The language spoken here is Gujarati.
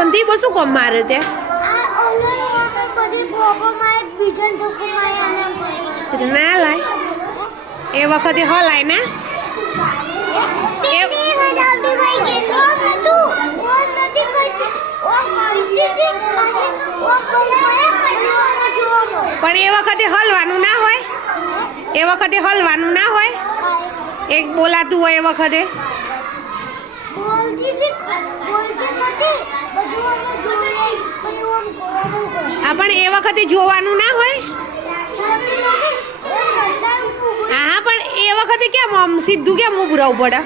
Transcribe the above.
પણ તે શું કોમ મારે તે? ના લાય. એ વખતે હલાય ના? પણ એ વખતે હલવાનું ના હોય? એ વખતે હલવાનું ના હોય? એક બોલાતું હોય એ વખતે? બોલતી હા, પણ એ વખતે જોવાનું ના હોય? હા પણ એ વખતે કેમ આમ સીધું કેમ ઉભરાવું પડે?